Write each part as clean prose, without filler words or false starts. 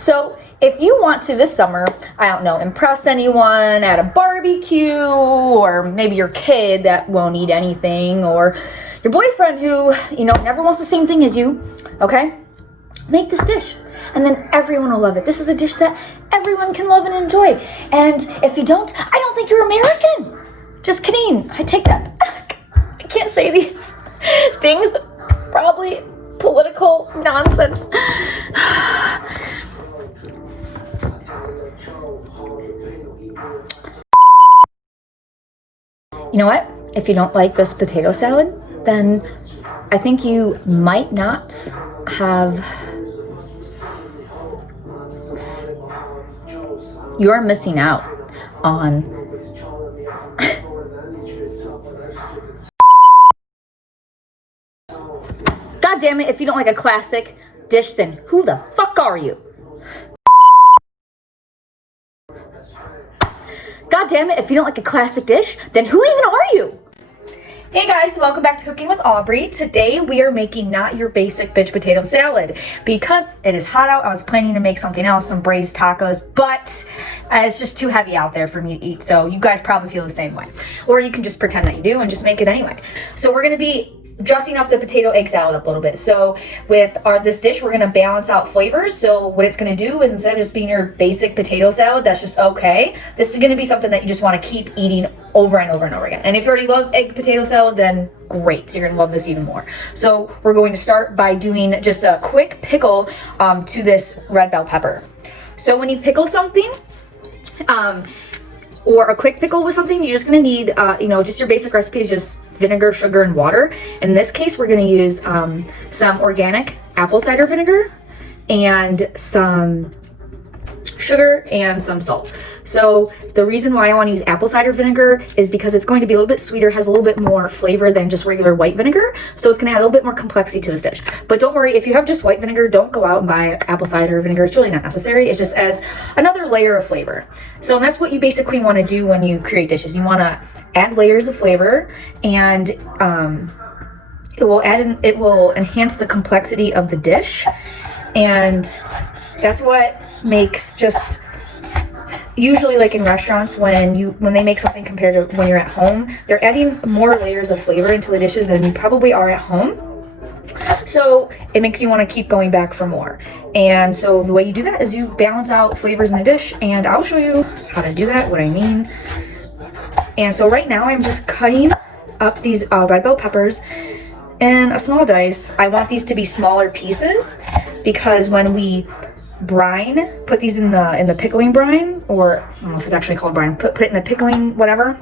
So if you want to this summer, I don't know, impress anyone at a barbecue, or maybe your kid that won't eat anything, or your boyfriend who, you know, never wants the same thing as you, okay? Make this dish and then everyone will love it. This is a dish that everyone can love and enjoy. And if you don't, I don't think you're American. Just kidding. I take that back. I can't say these things. Probably political nonsense. You know what? If you don't like this potato salad, then I think you might not have... You're missing out on... God damn it, if you don't like a classic dish, then who the fuck are you? God damn it, if you don't like a classic dish, then who even are you? Hey guys, welcome back to Cooking with Aubrey. Today we are making not your basic bitch potato salad. Because it is hot out, I was planning to make something else, some braised tacos, but it's just too heavy out there for me to eat. So you guys probably feel the same way. Or you can just pretend that you do and just make it anyway. So we're gonna be dressing up the potato egg salad up a little bit. So with this dish, we're gonna balance out flavors. So what it's gonna do is, instead of just being your basic potato salad that's just okay, this is gonna be something that you just wanna keep eating over and over and over again. And if you already love egg potato salad, then great, so you're gonna love this even more. So we're going to start by doing just a quick pickle to this red bell pepper. So when you pickle something, or a quick pickle with something, you're just gonna need, you know, just your basic recipe is just vinegar, sugar, and water. In this case, we're gonna use some organic apple cider vinegar and some sugar and some salt. So the reason why I want to use apple cider vinegar is because it's going to be a little bit sweeter, has a little bit more flavor than just regular white vinegar. So it's going to add a little bit more complexity to this dish. But don't worry, if you have just white vinegar, don't go out and buy apple cider vinegar. It's really not necessary. It just adds another layer of flavor. So that's what you basically want to do when you create dishes. You want to add layers of flavor, and it will enhance the complexity of the dish. And that's what makes, just usually like in restaurants, when they make something compared to when you're at home, they're adding more layers of flavor into the dishes than you probably are at home. So it makes you want to keep going back for more. And so the way you do that is you balance out flavors in a dish, and I'll show you how to do that, what I mean. And so right now I'm just cutting up these red bell peppers in a small dice. I want these to be smaller pieces because when we brine, put these in the pickling brine, or I don't know if it's actually called brine, put it in the pickling whatever,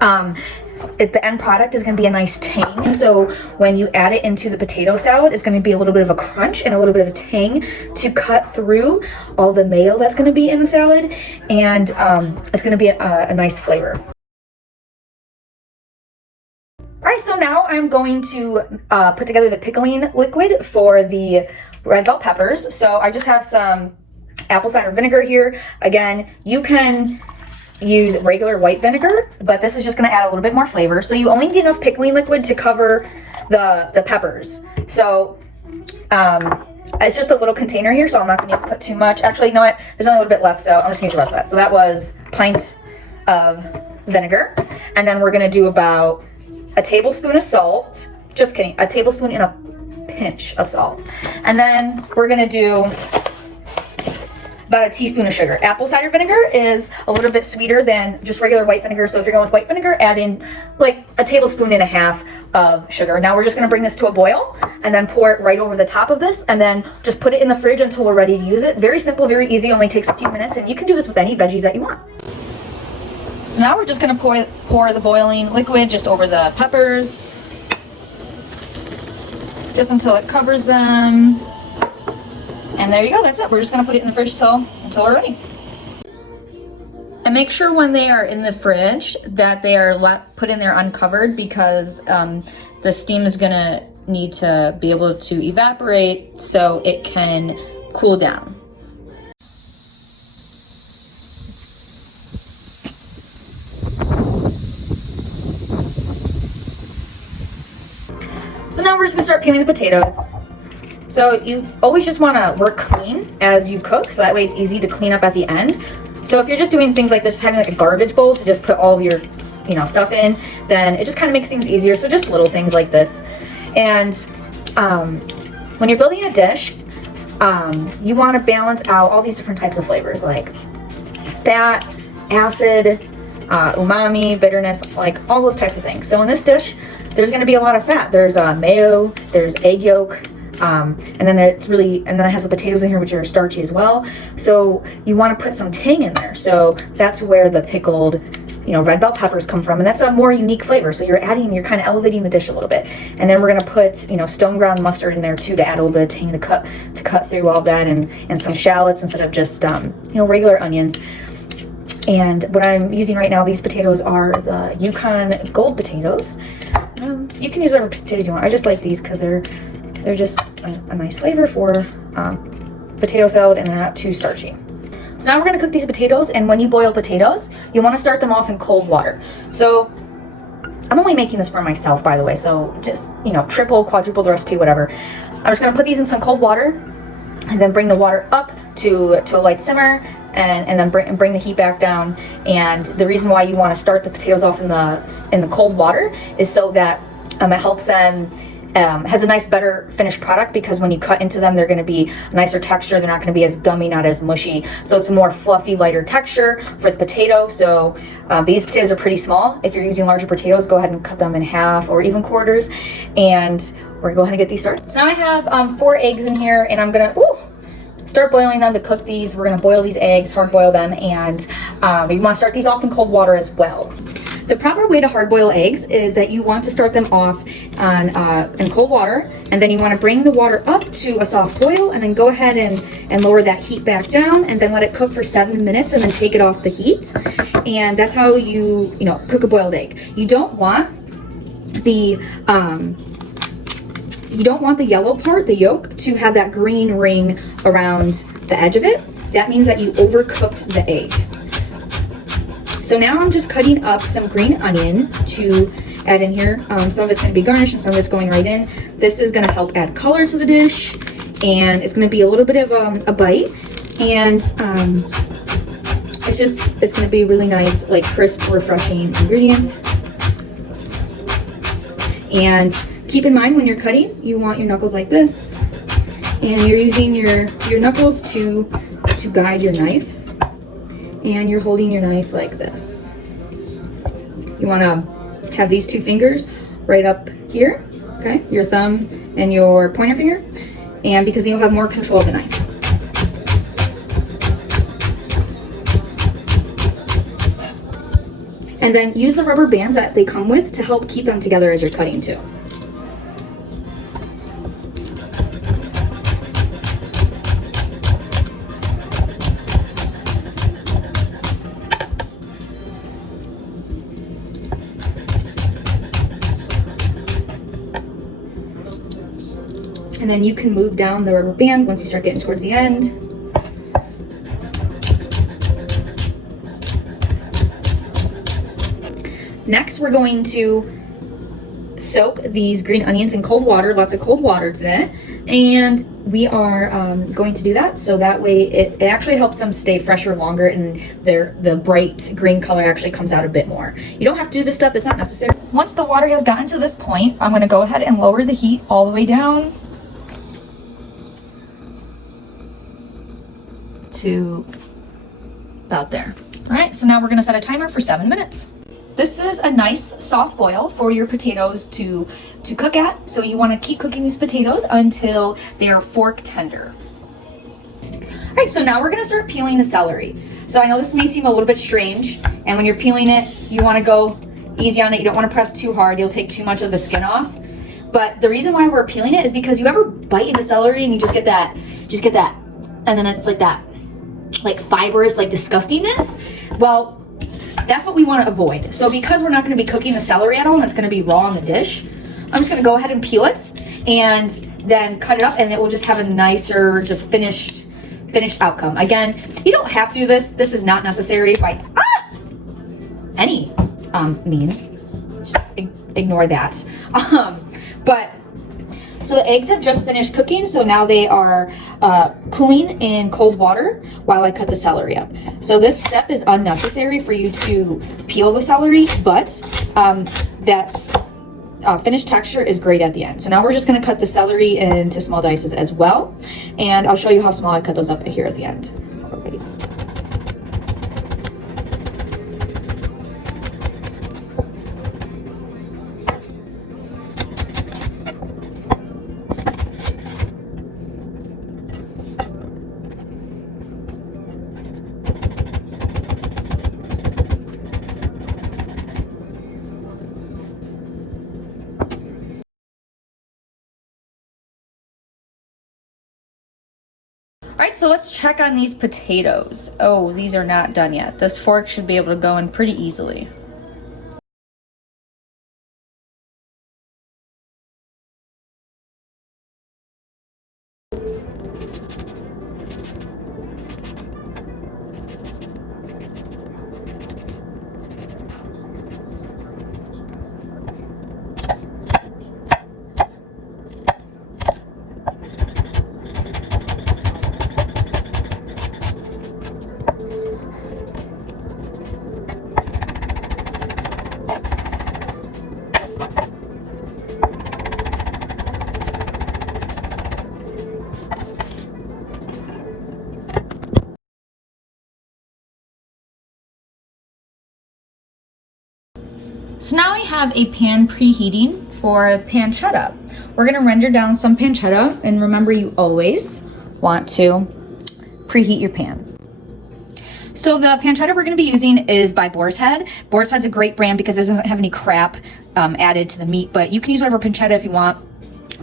the end product is going to be a nice tang. So when you add it into the potato salad, it's going to be a little bit of a crunch and a little bit of a tang to cut through all the mayo that's going to be in the salad, and it's going to be a nice flavor. Alright, so now I'm going to put together the pickling liquid for the red bell peppers. So I just have some apple cider vinegar here. Again, you can use regular white vinegar, but this is just going to add a little bit more flavor. So you only need enough pickling liquid to cover the peppers. So it's just a little container here, so I'm not going to put too much. Actually, you know what? There's only a little bit left, so I'm just going to use the rest of that. So that was a pint of vinegar. And then we're going to do about a tablespoon of salt. Just kidding. A tablespoon and a pinch of salt. And then we're going to do about a teaspoon of sugar. Apple cider vinegar is a little bit sweeter than just regular white vinegar. So if you're going with white vinegar, add in like a tablespoon and a half of sugar. Now we're just going to bring this to a boil and then pour it right over the top of this, and then just put it in the fridge until we're ready to use it. Very simple, very easy, only takes a few minutes, and you can do this with any veggies that you want. So now we're just going to pour the boiling liquid just over the peppers, just until it covers them. And there you go, that's it. We're just going to put it in the fridge until we're ready. And make sure when they are in the fridge that they are put in there uncovered, because the steam is going to need to be able to evaporate so it can cool down. So now we're just gonna start peeling the potatoes. So you always just want to work clean as you cook, so that way it's easy to clean up at the end. So if you're just doing things like this, just having like a garbage bowl to just put all of your, stuff in, then it just kind of makes things easier. So just little things like this. And when you're building a dish, you want to balance out all these different types of flavors, like fat, acid, umami, bitterness, like all those types of things. So in this dish, there's going to be a lot of fat. There's mayo, there's egg yolk, and then it has the potatoes in here, which are starchy as well. So you want to put some tang in there. So that's where the pickled, red bell peppers come from, and that's a more unique flavor. So you're kind of elevating the dish a little bit. And then we're going to put, stone ground mustard in there too, to add a little bit of tang to cut through all that, and some shallots instead of just, regular onions. And what I'm using right now, these potatoes are the Yukon Gold Potatoes. You can use whatever potatoes you want. I just like these because they're just a nice flavor for potato salad, and they're not too starchy. So now we're going to cook these potatoes, and when you boil potatoes, you want to start them off in cold water. So I'm only making this for myself, by the way, so just, triple, quadruple the recipe, whatever. I'm just going to put these in some cold water, and then bring the water up to a light simmer, and then bring the heat back down. And the reason why you want to start the potatoes off in the cold water is so that it helps them, has a nice, better finished product, because when you cut into them, they're going to be a nicer texture. They're not going to be as gummy, not as mushy. So it's a more fluffy, lighter texture for the potato. So these potatoes are pretty small. If you're using larger potatoes, go ahead and cut them in half or even quarters. And we're going to go ahead and get these started. So now I have 4 eggs in here, and I'm going to start boiling them to cook these. We're going to boil these eggs, hard boil them, and we want to start these off in cold water as well. The proper way to hard boil eggs is that you want to start them off in cold water, and then you want to bring the water up to a soft boil, and then go ahead and lower that heat back down, and then let it cook for 7 minutes, and then take it off the heat. And that's how you cook a boiled egg. You don't want the yellow part, the yolk, to have that green ring around the edge of it. That means that you overcooked the egg. So now I'm just cutting up some green onion to add in here. Some of it's going to be garnished, and some of it's going right in. This is going to help add color to the dish, and it's going to be a little bit of a bite. And it's going to be really nice, like crisp, refreshing ingredient. And keep in mind, when you're cutting, you want your knuckles like this, and you're using your knuckles to guide your knife, and you're holding your knife like this. You want to have these 2 fingers right up here, okay, your thumb and your pointer finger, and because then you'll have more control of the knife. And then use the rubber bands that they come with to help keep them together as you're cutting too. And then you can move down the rubber band once you start getting towards the end. Next, we're going to soak these green onions in cold water, lots of cold water today. And we are going to do that so that way it actually helps them stay fresher longer, and the bright green color actually comes out a bit more. You don't have to do this step, it's not necessary. Once the water has gotten to this point, I'm going to go ahead and lower the heat all the way down to about there. All right, so now we're going to set a timer for 7 minutes. This is a nice soft boil for your potatoes to cook at. So you want to keep cooking these potatoes until they are fork tender. All right, so now we're going to start peeling the celery. So I know this may seem a little bit strange, and when you're peeling it, you want to go easy on it. You don't want to press too hard. You'll take too much of the skin off. But the reason why we're peeling it is because you ever bite into celery and you just get that, and then it's like that, like fibrous, like disgustingness. Well, that's what we want to avoid. So because we're not going to be cooking the celery at all, and it's going to be raw in the dish, I'm just going to go ahead and peel it and then cut it up, and it will just have a nicer, just finished outcome. Again, you don't have to do this. This is not necessary by any means. Just ignore that. But So the eggs have just finished cooking, so now they are cooling in cold water while I cut the celery up. So this step is unnecessary for you to peel the celery, but that finished texture is great at the end. So now we're just going to cut the celery into small dices as well, and I'll show you how small I cut those up here at the end. All right, so let's check on these potatoes. Oh, these are not done yet. This fork should be able to go in pretty easily. So now we have a pan preheating for pancetta. We're gonna render down some pancetta, and remember, you always want to preheat your pan. So the pancetta we're gonna be using is by Boar's Head. Boar's Head's a great brand because it doesn't have any crap added to the meat, but you can use whatever pancetta if you want,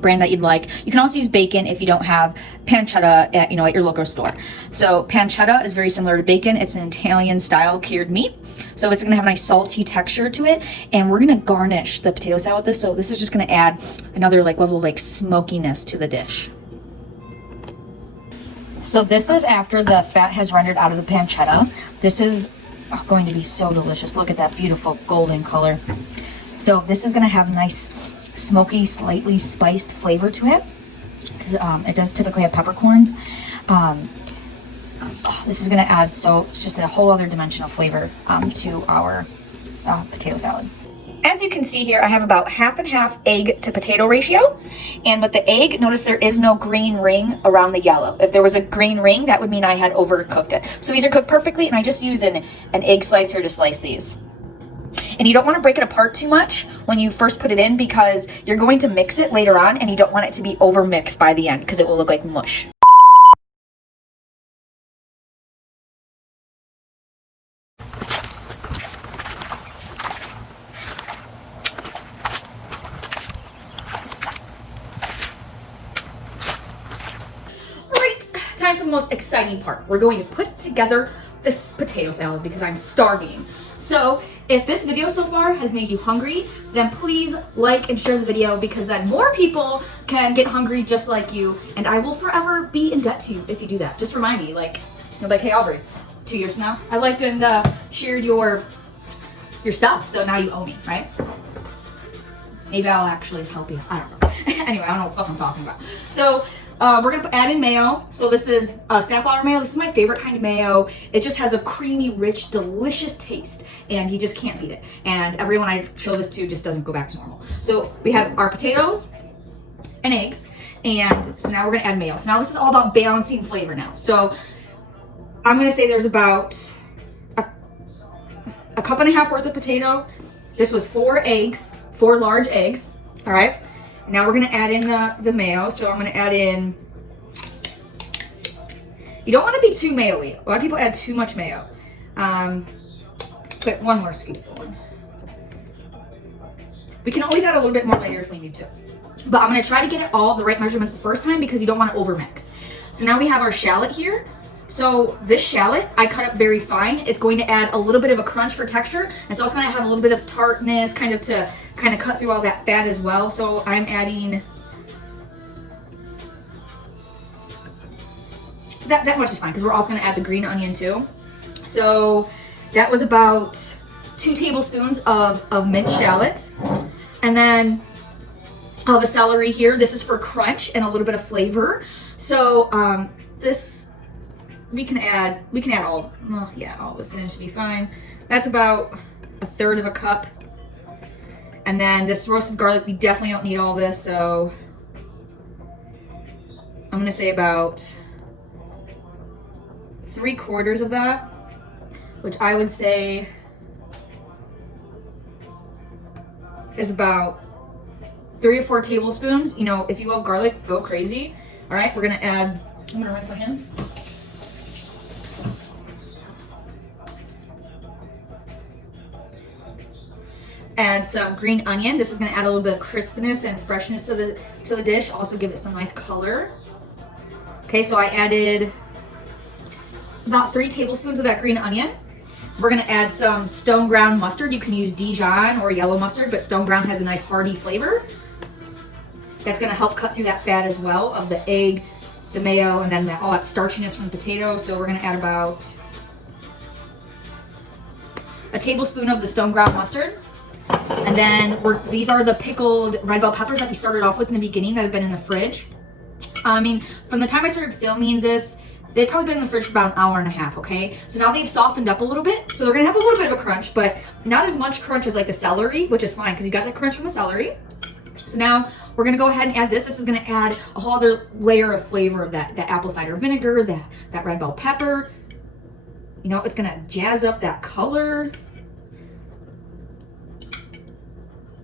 brand that you'd like. You can also use bacon if you don't have pancetta at your local store. So pancetta is very similar to bacon. It's an Italian style cured meat. So it's gonna have a nice salty texture to it. And we're gonna garnish the potato salad with this. So this is just gonna add another level of smokiness to the dish. So this is after the fat has rendered out of the pancetta. This is going to be so delicious. Look at that beautiful golden color. So this is gonna have nice smoky, slightly spiced flavor to it, because it does typically have peppercorns. This is going to add just a whole other dimension of flavor to our potato salad. As you can see here, I have about half and half egg to potato ratio, and with the egg, notice there is no green ring around the yellow. If there was a green ring, that would mean I had overcooked it. So these are cooked perfectly, and I just use an egg slicer to slice these. And you don't want to break it apart too much when you first put it in, because you're going to mix it later on, and you don't want it to be over mixed by the end because it will look like mush. Alright, time for the most exciting part. We're going to put together this potato salad because I'm starving. So if this video so far has made you hungry, then please like and share the video, because then more people can get hungry just like you, and I will forever be in debt to you if you do that. Just remind me, hey Aubrey, 2 years from now, I liked and shared your stuff, so now you owe me, right? Maybe I'll actually help you. I don't know. Anyway, I don't know what the fuck I'm talking about. So we're gonna add in mayo. So this is safflower mayo. This is my favorite kind of mayo. It just has a creamy, rich, delicious taste, and you just can't beat it. And everyone I show this to just doesn't go back to normal. So we have our potatoes and eggs, and so now we're gonna add mayo. So now this is all about balancing flavor now. So I'm gonna say there's about a cup and a half worth of potato. This was 4 eggs, 4 large eggs. All right. Now we're gonna add in the mayo. So I'm gonna add in, you don't wanna be too mayo-y. A lot of people add too much mayo. But 1 more scoopful. We can always add a little bit more later if we need to. But I'm gonna try to get it all the right measurements the first time, because you don't wanna overmix. So now we have our shallot here. So this shallot, I cut up very fine. It's going to add a little bit of a crunch for texture. And so it's gonna have a little bit of tartness, kind of cut through all that fat as well. So I'm adding, that much is fine, because we're also gonna add the green onion too. So that was about 2 tablespoons of minced shallots. And then of a celery here. This is for crunch and a little bit of flavor. So this, we can add all, well, yeah, all this in should be fine. That's about 1/3 of a cup. And then this roasted garlic, we definitely don't need all this, so I'm gonna say about 3/4 of that, which I would say is about 3 or 4 tablespoons. You know, if you love garlic, go crazy. All right, we're gonna add, I'm gonna rinse my hand. Add some green onion. This is gonna add a little bit of crispness and freshness to the dish. Also give it some nice color. Okay, so I added about 3 tablespoons of that green onion. We're gonna add some stone ground mustard. You can use Dijon or yellow mustard, but stone ground has a nice hearty flavor. That's gonna help cut through that fat as well of the egg, the mayo, and then all that starchiness from the potato. So we're gonna add about a tablespoon of the stone ground mustard. And then these are the pickled red bell peppers that we started off with in the beginning that have been in the fridge. I mean, from the time I started filming this, they've probably been in the fridge for about an hour and a half, okay? So now they've softened up a little bit. So they're gonna have a little bit of a crunch, but not as much crunch as like the celery, which is fine because you got the crunch from the celery. So now we're gonna go ahead and add this. This is gonna add a whole other layer of flavor of that apple cider vinegar, that red bell pepper. You know, it's gonna jazz up that color.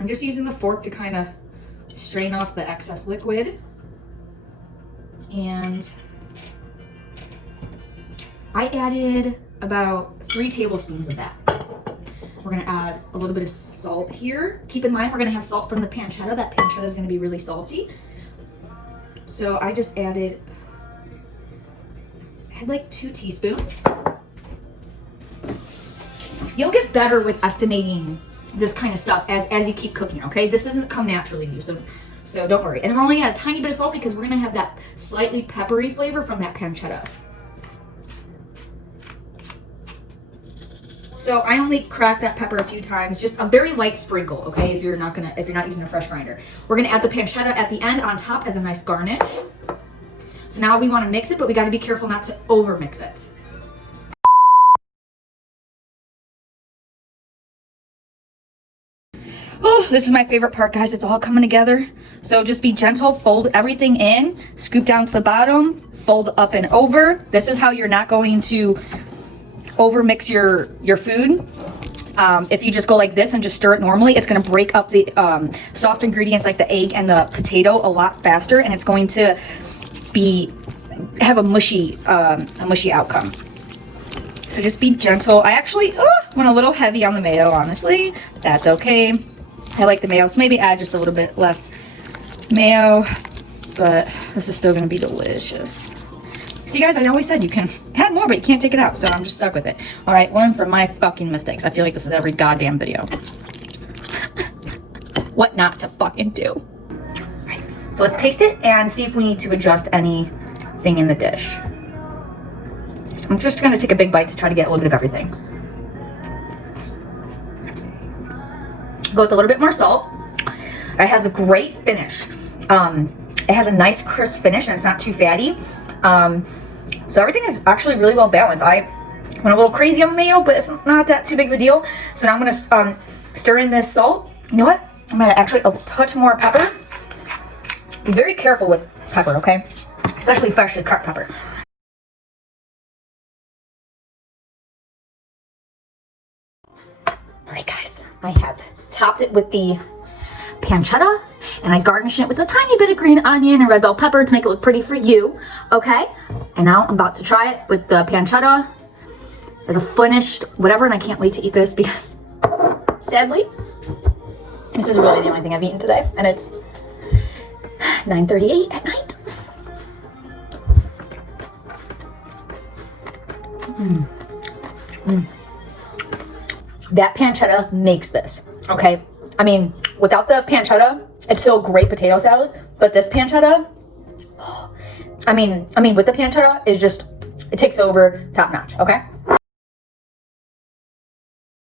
I'm just using the fork to kind of strain off the excess liquid. And I added about 3 tablespoons of that. We're gonna add a little bit of salt here. Keep in mind, we're gonna have salt from the pancetta. That pancetta is gonna be really salty. So I just added like 2 teaspoons. You'll get better with estimating this kind of stuff as you keep cooking, okay? This doesn't come naturally to you, so don't worry. And we're only gonna add a tiny bit of salt because we're gonna have that slightly peppery flavor from that pancetta. So I only crack that pepper a few times, just a very light sprinkle, okay? If you're not using a fresh grinder. We're gonna add the pancetta at the end on top as a nice garnish. So now we wanna mix it, but we gotta be careful not to over mix it. Oh, this is my favorite part, guys. It's all coming together. So just be gentle, fold everything in, scoop down to the bottom, fold up and over. This is how you're not going to over mix your food. If you just go like this and just stir it normally, it's gonna break up the soft ingredients like the egg and the potato a lot faster, and it's going to have a mushy outcome. So just be gentle. I actually went a little heavy on the mayo, honestly. That's okay. I like the mayo, so maybe add just a little bit less mayo, but this is still gonna be delicious. See, guys, I always said you can add more, but you can't take it out, so I'm just stuck with it. All right, learn from my fucking mistakes. I feel like this is every goddamn video. What not to fucking do. All right, so let's taste it and see if we need to adjust anything in the dish. So I'm just gonna take a big bite to try to get a little bit of everything. Go with a little bit more salt. It has a great finish. It has a nice crisp finish and it's not too fatty. So everything is actually really well balanced. I went a little crazy on the mayo, but it's not that too big of a deal. So now I'm gonna stir in this salt. You know what? I'm gonna actually a touch more pepper. Be very careful with pepper, okay? Especially freshly cut pepper. All right, guys, I have topped it with the pancetta, and I garnished it with a tiny bit of green onion and red bell pepper to make it look pretty for you, okay? And now I'm about to try it with the pancetta as a finished whatever, and I can't wait to eat this because, sadly, this is really the only thing I've eaten today, and it's 9:38 at night. That pancetta makes this, okay? I mean, without the pancetta, it's still a great potato salad, but this pancetta, I mean, with the pancetta, is just, it takes over top notch, okay?